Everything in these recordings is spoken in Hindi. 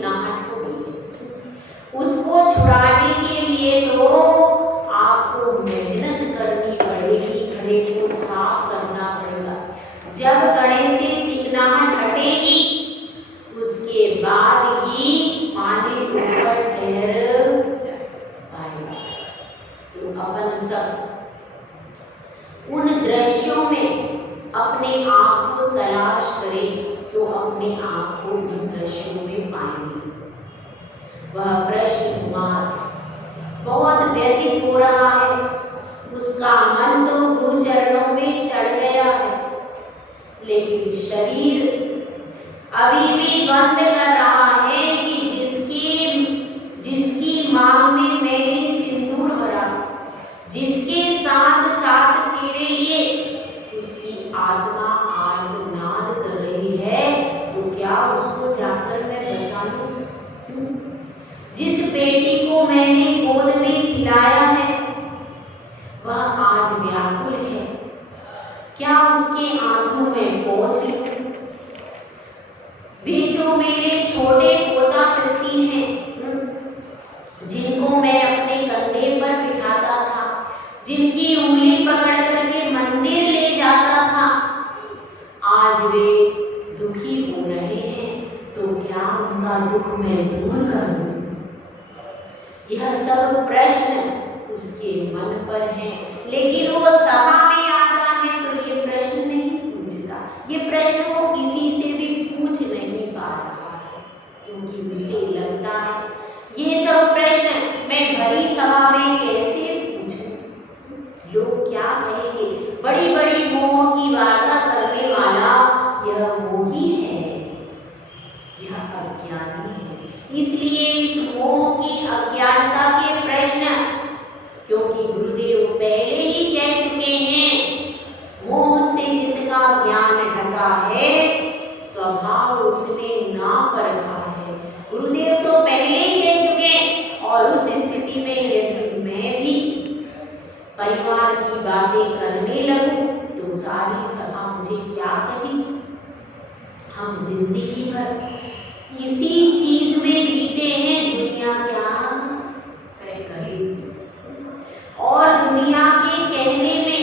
चिकनाहट हो गई है। उसको छुड़ाने के लिए तो आपको मेहनत करनी पड़ेगी, घड़े को साफ करना पड़ेगा। जब घड़े से चिकनाहट हटेगी उसके बाद ही पानी उस पर ठहर पाएगा। तो अपन सब उन दृश्यों में अपने आप को तलाश करें तो अपने आप को उन दृश्यों में पाएंगे। वह प्रश्न कुमार बहुत व्यथित हो रहा है, उसका मन तो गुरु चरणों में चढ़ गया है, लेकिन शरीर अभी भी गंध कर रहा है कि जिसकी मांग में मैंने सिंदूर भरा, जिसके साथ साथ मेरे लिए उसकी आत्मा आर्तनाद कर रही है, तो क्या उसको जाकर मैं बचा लूं? जिस बेटी को मैंने गोद में खिलाया है वह आज व्याकुल है, क्या उसके आंसू में पहुंच लूं? वे जो मेरे छोटे पोता पोती हैं, जिनको मैं अपने कंधे पर बिठाता था, जिनकी उंगली पकड़ करके मंदिर ले जाता था, आज वे दुखी हो रहे हैं, तो क्या उनका दुख मैं दूर कर दूं? यह सब प्रश्न उसके मन पर है, लेकिन वो सभा में आता है तो ये प्रश्न नहीं पूछता। ये प्रश्न वो किसी से भी पूछ नहीं पा रहा है, क्योंकि उसे लगता है ये सब प्रश्न मैं भरी सभा में कैसे पूछूं? लोग क्या कहेंगे? बड़ी बड़ी मोह की वार्ता करने वाला यह मोही है, यह अज्ञानी है। इसलिए इस मोह की अज्ञानता के प्रश्न, क्योंकि गुरुदेव पहले ही कह चुके हैं, मोह से जिसका ज्ञान ढका है स्वभाव उसने ना परखा है। गुरुदेव तो पहले ही कह चुके, और उस स्थिति में यदि मैं भी परिवार की बातें करने लगूं तो सारी सभा मुझे क्या कहेगी? हम जिंदगी भर इसी चीज में जीते हैं, दुनिया क्या कहेगी? और दुनिया के कहने में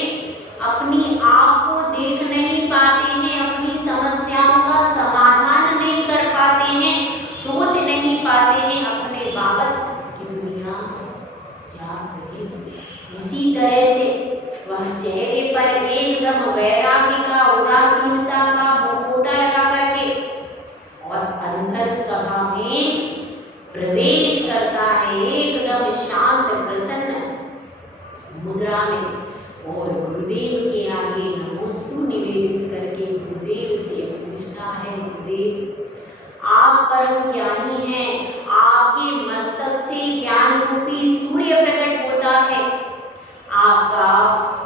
अपनी आप को देख नहीं पाते हैं, अपनी समस्याओं का समाधान नहीं कर पाते हैं, सोच नहीं पाते हैं अपने बाबत कि दुनिया क्या कहेगी। इसी तरह से वह चेहरे पर एकदम वैराग्य का, उदासीनता का मुखौटा लगा करके और अंदर सभा में प्रवेश करता है, एकदम शांत प्रसन्न मुद्रा में, और गुरुदेव के आगे नमोस्तु निवेदित करके गुरुदेव से पूछता है, गुरुदेव आप परम ज्ञानी हैं, आपके मस्तक से ज्ञान रूपी सूर्य प्रकट होता है, आपका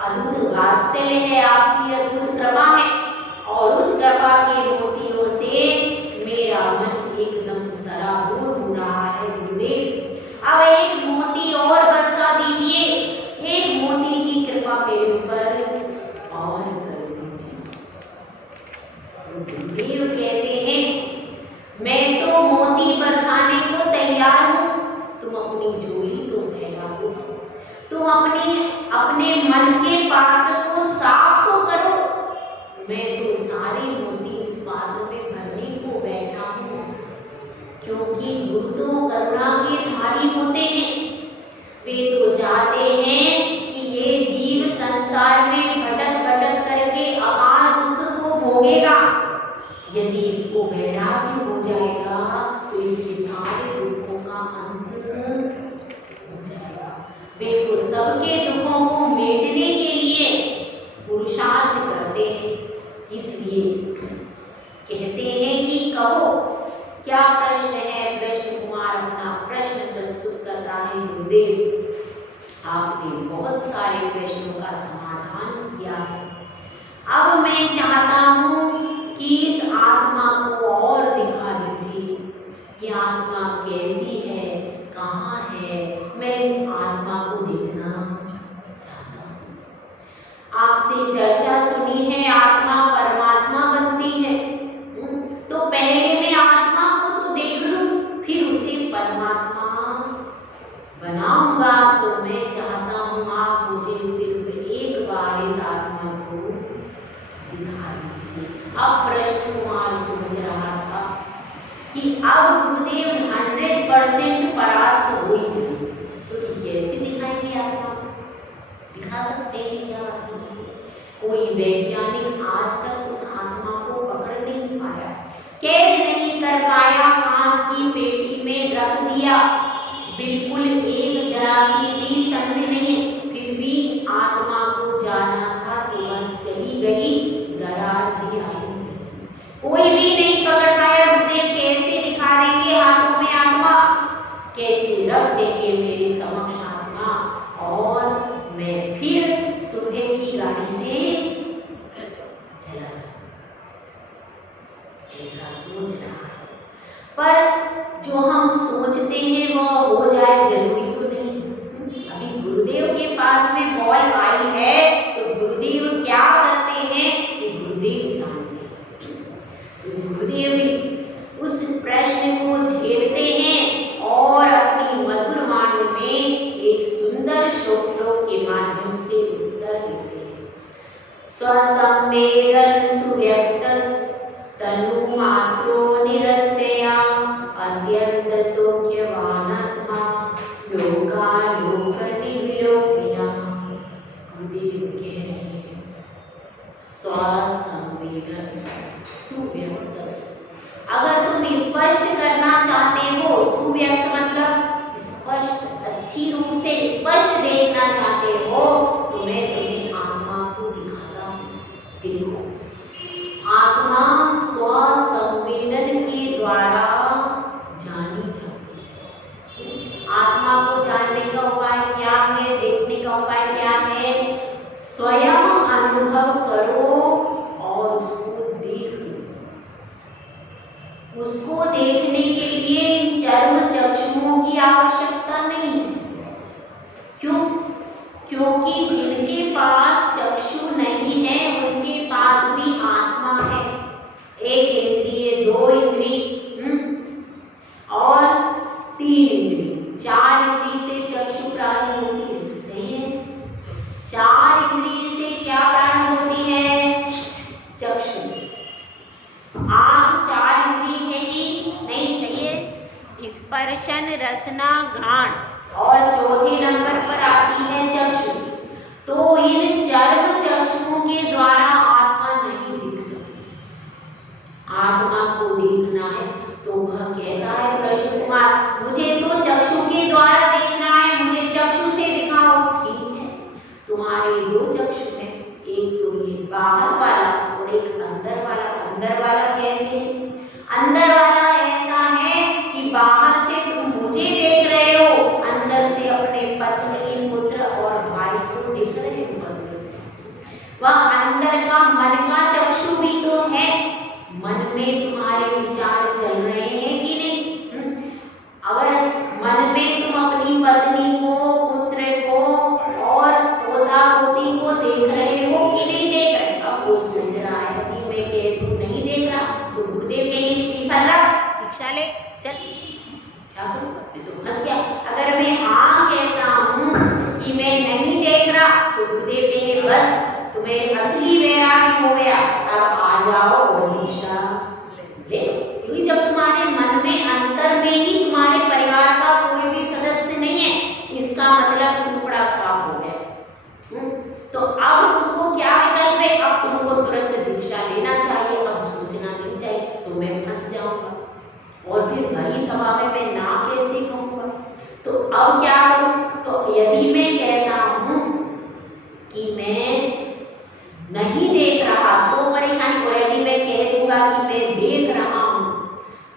अद्भुत वात्सल्य है, आपकी अद्भुत कृपा है, और उस कृपा के मोतियों से मेरा मन एकदम सराबोर हो रहा है। गुरुदेव अब एक मोती और बरसा दीजिए, एक मोती की कृपा मेरे ऊपर और कर दीजिए। तो गुरुदेव कहते हैं मैं तो मोती बरसाने को तैयार हूं, तुम अपनी झोली तो फैला दो, तुम अपने मन के पात्र को साफ तो करो। मैं तो सारे मोती इस पात्र में भरने को बैठा हूं, क्योंकि गुरु तो करुणा के धारी होते हैं। वे तो चाहते हैं कि ये जीव संसार में भटक भटक करके अपार दुख को भोगेगा। यदि इसको वैराग्य हो जाएगा तो इसके सारे दुखों का अंत हो जाएगा। वे तो सबके दुखों को मेटने के लिए पुरुषार्थ करते हैं। इसलिए कहते हैं कि कहो क्या प्रश्न है। प्रश्न कुमार अपना प्रश्न प्रस्तुत करता है। गुरुदेव आपने बहुत सारे प्रश्नों का समाधान किया है। अब मैं चाहता हूं कि इस आत्मा को और दिखा दीजिए कि आत्मा कैसी है, कहाँ है। मैं इस आत्मा को देखना चाहता हूं। आपसे चर्चा सुनी है आत्मा परमात्मा बनती है, तो पहले मैं आत्मा को तो देख लूं, परमात्मा बनाऊंगा तो मैं चाहता हूं आप मुझे सिर्फ एक बार इस आत्मा को दिखा दीजिए। अब प्रश्न कुमार सोच रहा था कि अब गुरुदेव 100% परास्त हो ही जाए तो कैसे दिखाएंगे आत्मा? दिखा सकते हैं क्या? कोई वैज्ञानिक आज तक उस आत्मा को पकड़ नहीं पाया, कैद नहीं कर पाया, कांच की पेटी में रख दिया, बिल्कुल एक जरा सी भी संदेह नहीं, फिर भी आत्मा को जाना था तो वह चली गई, दरार भी आई, कोई भी नहीं पकड़ पाया। गुरुदेव कैसे दिखा देंगे हाथों में आत्मा? कैसे रख देंगे मेरे समक्ष आत्मा और मैं फिर सुबह की गाड़ी से चला जाऊं? ऐसा सोच रहा है, पर जो हम सोचते हैं वह हो जाए जरूरी तो नहीं। अभी गुरुदेव के पास में बॉल आई है तो गुरुदेव क्या करते हैं ये गुरुदेव जानते हैं। तो गुरुदेव भी उस प्रश्न को झेलते हैं और अपनी मधुर वाणी में एक सुंदर श्लोक के माध्यम से उत्तर देते हैं। स्वसंवेदन सुव्यक्तस् तनु मात्रो निरत्यया अत्यंत सौख्यवानात्मा लोकालोक निर्विलोकिनः। गुरुदेव कह रहे हैं स्वसंवेदन सुव्यक्तस्। अगर तुम स्पष्ट करना चाहते हो, सुव्यक्त मतलब स्पष्ट, अच्छी रूप से स्पष्ट देखना चाहते हो तो मैं तुम्हें आत्मा को दिखाता हूँ। देखो, आत्मा स्वसंवेदन के द्वारा जानी जाती है। आत्मा को जानने का उपाय क्या है? देखने का उपाय क्या है? स्वयं अनुभव करो और उसको देख लो। उसको देखने के लिए चर्म चक्षुओं की आवश्यकता नहीं है। क्यों? क्योंकि जिनके पास चक्षु नहीं है उनके पास भी आत्मा है। एक इंद्रिय, दो इंद्रिय और तीन इंद्रिय, चार इंद्रिय से चक्षु प्रारंभ होती है, सही है? चार इंद्रिय से क्या प्रारंभ होती है? चक्षु। आंख चार इंद्रिय है कि नहीं? सही है। स्पर्शन, रसना, घ्राण और चौथे नंबर पर आती है चक्षु। तो इन चर्म चक्षुओं के द्वारा आत्मा नहीं दिख सकती। आत्मा को देखना है तो वह कहता है प्रश्न कुमार मुझे तो चक्षु के द्वारा देखना है, मुझे चक्षु से दिखाओ। ठीक है, तुम्हारे दो चक्षु हैं, एक तो ये बाहर वाला और एक अंदर वाला। अंदर वाला कैसे है? अंदर वाला ऐसा है कि बाहर से तुम मुझे देख रहे हो, अंदर से अपने पत्नी, पुत्र और भाई को देख रहे हो। अंदर से वह अंदर का मन का चक्षु भी तो है। मन में तुम्हारे विचार चल रहे हैं कि नहीं? अगर मन में तुम अपनी पत्नी को, पुत्र को और पोता पोती को देख रहे हो कि नहीं देख रहे? अब वो सोच रहा है कि मैं तुम नहीं देख रहा, तो गुरुदेव कहेंगे श्रीफल रख, दीक्षा ले, चल। क्या करूं? तो फंस गया। अगर मैं हाँ कहता हूँ कि मैं नहीं देख रहा तो गुरुदेव कहेंगे बस तुम्हें असली वैराग्य हो गया, अब आ जाओ और दीक्षा ले। क्योंकि जब तुम्हारे मन में अंतर में ही तुम्हारे परिवार का कोई भी सदस्य नहीं है, इसका मतलब सुपड़ा साफ हो गया। तो अब तुमको क्या विकल्प है? अब तुमको तुरंत दीक्षा लेना चाहिए, अब सोचना नहीं चाहिए। तो मैं फंस जाऊंगा और फिर भरी सभा में मैं ना कैसे कहूंगा? तो अब क्या करूं? तो यदि मैं कहता हूं कि मैं नहीं देख रहा तो परेशानी हो। यदि मैं कह दूंगा कि मैं देख रहा हूं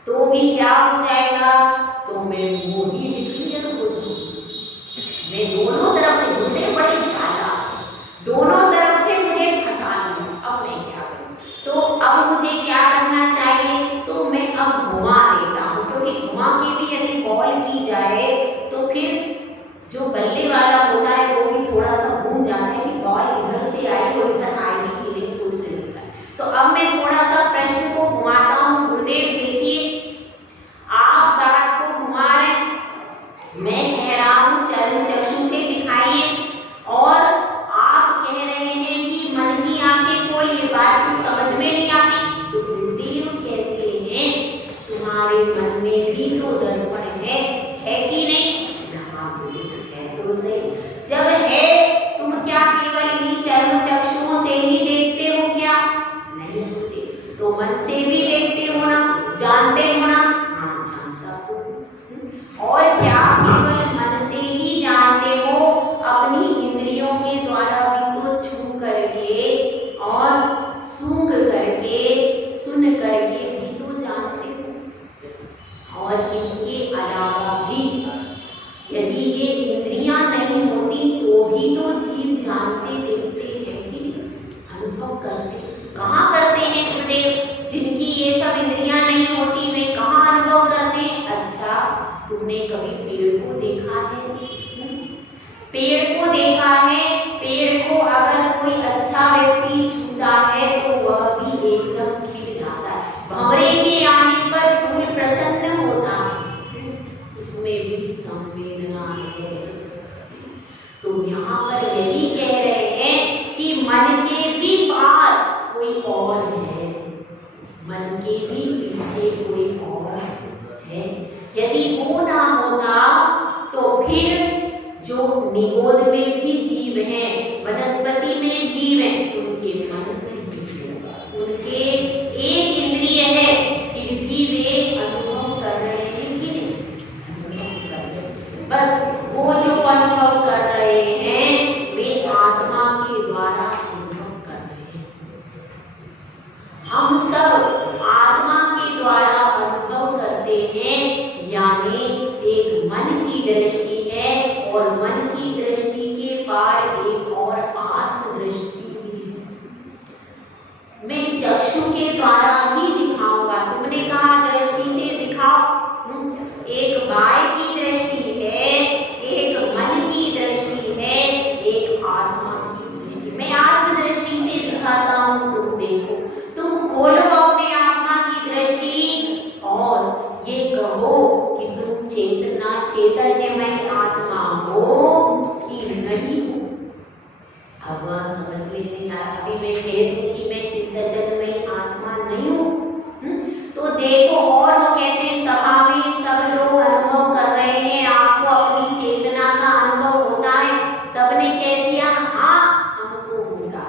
तो भी क्या हो जाएगा? तो मैं मोही डिक्लियर हो जाऊंगी। मैं दोनों तरफ से, गुरुदेव बड़े चालाक हैं, दोनों तरफ से मुझे फंसा दिया। अब मैं क्या करूं? तो अब मुझे क्या करना चाहिए? तो मैं अब घुमा देता हूं, क्योंकि घुमा के भी यदि बॉल की जाए तो फिर जो बल्ले वाला होता है वो भी थोड़ा सा घूम जाता है कि बॉल इधर से आई और इधर आएगी कि नहीं, सोचने लगता है। तो अब मैं थोड़ा सा प्रश्न को घुमाता हूँ। गुरुदेव देखिए, आप बात को घुमा रहे हैं चक्षु से दिखाइए। और आप कह रहे हैं कि मन की आंखें खोलिए, बात कुछ समझ में नहीं आती। तो गुरुदेव कहते हैं तुम्हारे मन में भी तो दर्पण है कि नहीं? हाँ है तो सही। जब है तुम क्या केवल इन्हीं चक्षुओं से ही देखते हो क्या? नहीं होते। तो मन से भी देखते हो ना, जानते हो ना? हाँ जानता तो। और क्या केवल मन से ही जानते हो? अपनी इंद्रियों के द्वारा भी तो छू करके और सूंघ करके सुन करके भी तो जानते हो। और इनके अलावा भी यदि ये इंद्रियां नहीं होती तो भी तो जीव जानते देखते हैं कि अनुभव करते। कहाँ करते हैं गुरुदेव? जिनकी ये सब इंद्रियां नहीं होती वे कहाँ अनुभव करते हैं? अच्छा तुमने कभी पेड़ को देखा है? पेड़ को देखा है? पेड़ को अगर कोई अच्छा व्यक्ति छूता है तो वह भी एकदम खिल जाता है, भंवरे के आने पर फूल प्रसन्न होता है, उसमें भी संवेदना है। तो यहाँ पर यही कह रहे हैं कि मन के भी पार कोई और है, मन के भी पीछे कोई और है। यदि वो ना होता तो फिर जो निगोद में भी जीव हैं, वनस्पति में जीव हैं, उनके मन नहीं है, उनके एक इंद्रिय है, फिर भी वे अनुभव कर रहे हैं कि नहीं? अनुभव कर रहे हैं। बस वो जो अनुभव कर रहे हैं वे आत्मा के द्वारा अनुभव कर रहे हैं। हम सब आत्मा के द्वारा अनुभव करते हैं, यानी एक मन की दृष्टि है और मन की दृष्टि के पार एक और आत्म दृष्टि भी है। मैं चक्षु के द्वारा ही दिखाऊंगा। तुमने कहा दृष्टि से दिखाओ। एक बाय की दृष्टि है, एक मन की दृष्टि है, एक आत्मा की दृष्टि। मैं आत्म दृष्टि से दिखाता हूँ, तुम देखो। तुम खोलो अपने आत्मा की दृष्टि और ये कहो कि तुम चैतन्यमय आत्मा हो कि नहीं हो। अब वह समझ में नहीं आ रहा। अभी मैं कह दूं कि मैं चैतन्यमय आत्मा नहीं हूँ, तो देखो। और वो कहते हैं सभा में सब लोग अनुभव कर रहे हैं, आपको अपनी चेतना का अनुभव होता है। सबने कह दिया हाँ हमको होता है।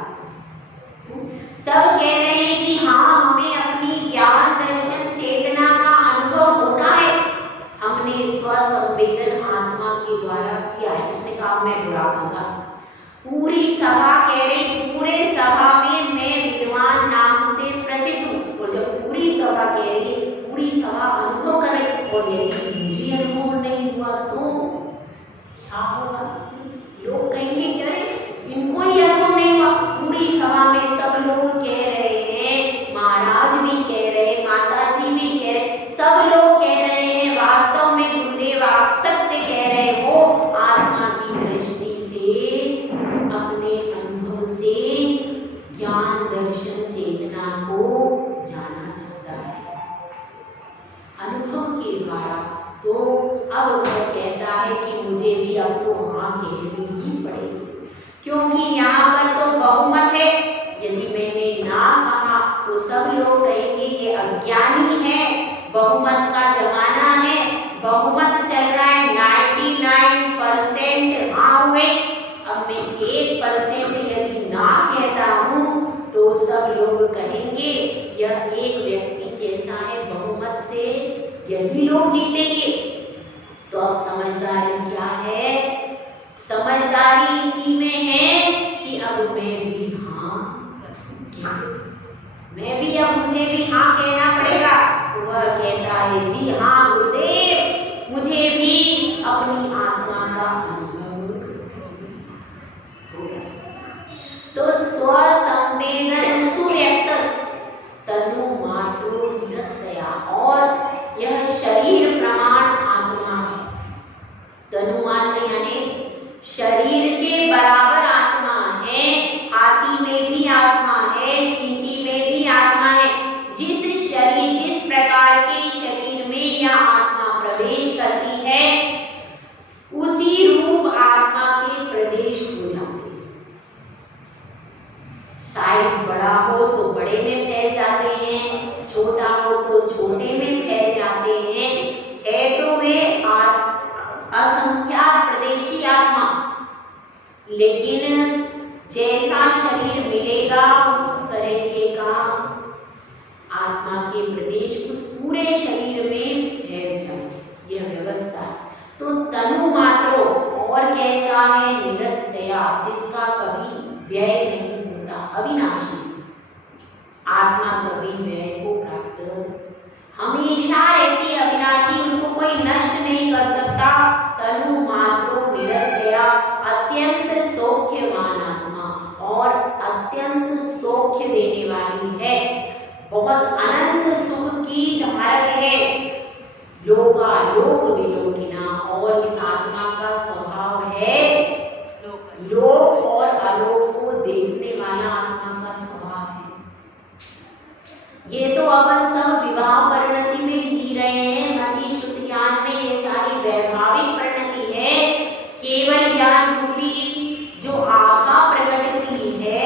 सब कह रहे हैं कि हाँ हमें अपनी ज्ञान दर्शन चेतना का अनुभव होता है, हमने स्वसंवेदन आत्मा के द्वारा किया है। उसने कहा मैं बुरा मजाक। पूरी सभा कह रही, पूरे सभा में मैं विद्वान नाम से प्रसिद्ध हूँ। और जब पूरी सभा कह रही, पूरी सभा अनुभव कर रही, और यदि मुझे अनुभव नहीं हुआ तो क्या होगा? लोग कहेंगे कि अरे इनको ही अनुभव नहीं हुआ। पूरी सभा में सब लोग कह रहे हैं, महाराज भी कह रहे, माता जी भी कह रहे, सब लोग कह रहे हैं वास्तव में गुरुदेव आप सत्य कह रहे हो। आत्मा की दृष्टि से, अपने अनुभव से ज्ञान दर्शन चेतना को जाना जाता है अनुभव के द्वारा। तो अब वह कहता है कि मुझे भी अब तो हाँ कहनी ही पड़ेगी, क्योंकि यहाँ पर तो बहुमत है। यदि मैंने ना कहा तो सब लोग कहेंगे ये अज्ञानी है, बहुमत का जमाना है, बहुमत चल रहा है, 99% हाँ हुए। अब मैं 1% यदि ना कहता हूँ तो सब लोग कहेंगे यह एक व्यक्ति कैसा है, बहुमत से यदि लोग जीतेंगे। तो अब समझदारी क्या है? समझदारी इसी में है कि अब मैं भी हाँ, मैं भी अब मुझे भी हाँ कहना पड़ेगा। तो वह कहता है जी हाँ गुरुदेव, मुझे भी अपनी आत्मा का अनुभव होगा। तो स्वसंवेदन सुव्यक्तस् तनु मात्रो विरक्तया, और यह शरीर प्रमाण आत्मा है। तनु मात्र यानी शरीर के बराबर आत्मा है। हाथी में भी आत्मा है, चींटी में भी आत्मा है। जिस प्रकार के शरीर में यह आत्मा प्रदेश हो जाते हैं। साइज बड़ा हो तो बड़े में फैल जाते हैं, छोटा हो तो छोटे में फैल जाते हैं। है तो वे असंख्यात प्रदेशी आत्मा, लेकिन जैसा शरीर मिलेगा उस तरीके का आत्मा के प्रदेश उस पूरे शरीर में फैल जाए, यह व्यवस्था है। तो तनु मात्रो और कैसा है? निरत्यया, जिसका कभी व्यय नहीं होता, अविनाशी। आत्मा कभी व्यय को प्राप्त हमेशा रहती है, अविनाशी, उसको कोई नष्ट नहीं कर सकता। तनु मात्रो निरत्यया, अत्यंत सौख्यवान आत्मा और अत्यंत सौख्य देने वाली है, बहुत अनंत सुख की धारक है। लोकालोक विलोकिना, और इस आत्मा का स्वभाव है लोक और आलोक को देखने वाला आत्मा का स्वभाव है। ये तो अपन सब विवाह परिणति में जी रहे हैं, मति शुद्ध ज्ञान में ये सारी वैभाविक परिणति है। केवल ज्ञान रूपी जो आभा प्रकटती है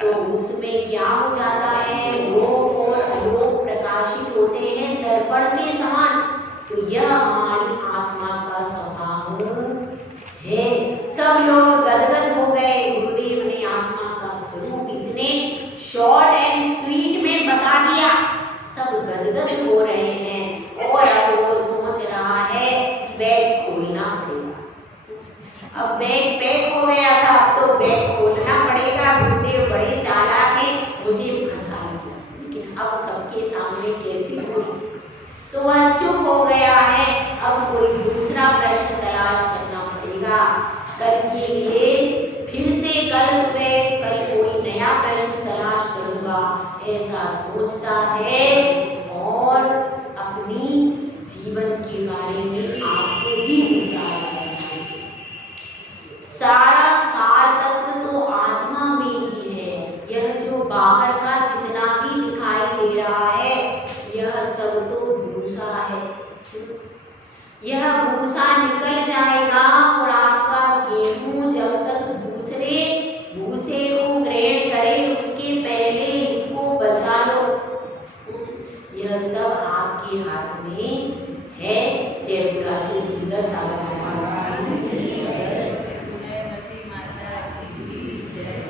तो उसमें क्या हो जाता है? लोक और अलोक प्रकाशित होते हैं दर्पण के समान। तो यह हमारी आत्मा का स्वभाव है। सब लोग गदगद हो गए, गुरुदेव ने आत्मा का स्वरूप इतने शॉर्ट एंड स्वीट में बता दिया, सब गदगद हो रहे हैं। और अब वो सोच रहा है बैग खोलना पड़ेगा। अब बैग पैक हो गया था, अब तो बैग खोलना पड़ेगा। गुरुदेव बड़े चालाक हैं, मुझे फंसा दिया, लेकिन अब सबके सामने कैसे बोलूं? तो वह चुप हो गया है। अब कोई दूसरा प्रश्न तलाश करना पड़ेगा कल के लिए। फिर से कल सुबह कल कोई नया प्रश्न तलाश करूंगा, ऐसा सोचता है और अपनी जीवन के बारे में आपको भी विचार करना है। सारा सार तत्व तो आत्मा में ही है। यह जो बाहर का जितना भी दिखाई दे रहा है, यह सब तो भूसा है। यह भूसा निकल जाएगा और आपका गेहूं जब तक दूसरे